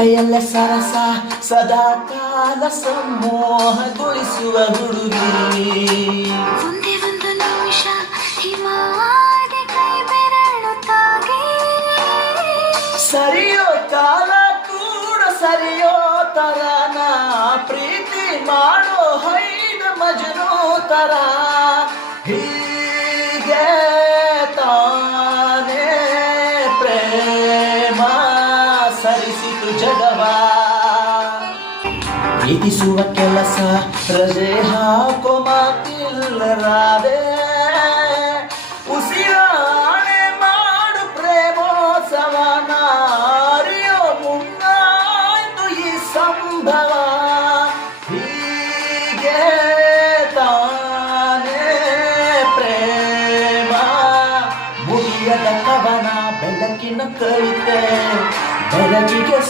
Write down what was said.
ಕಟ್ಟೆಯಲ್ಲ ಸರಸ ಸದಾ ಕಾಲ ಸಂಮೋಹಗೊಳಿಸುವ ಹುಡುಗಿ. ಒಂದೇ ಒಂದು ನಿಮಿಷ ಹಿಮಾದಿ ಕೈ ಬೆರಳು ತಾಗಿ. ಸರಿಯೋ ಕಾಲ ಕೂಡ ಸರಿಯೋ ತರನ ಪ್ರೀತಿ ಮಾಡೋ ಹೈದ ಮಜನೋ ತರ. ಹೀಗೆ ತಾನೇ ಪ್ರೇಮ ಸರಿಸಿತು ಜಗವ. ಪ್ರೀತಿಸುವ ಕೆಲಸ ರಜೆ ಹಾಕೋ ಮಾತಿಲ್ಲರಾದೆ. ಉಸಿರಾಣೆ ಮಾಡು ಪ್ರೇಮೋತ್ಸವನ ಅರಿಯೋ ಮುಂದಾಯ್ತು ಈ ಸಂಭವ. ಹೀಗೆ ತಾನೇ ಪ್ರೇಮ ಮುಗಿಯದ ಕವನ ಬೆಳಕಿನ ಕವಿತೆ ಬೆಳಕಿಗೆ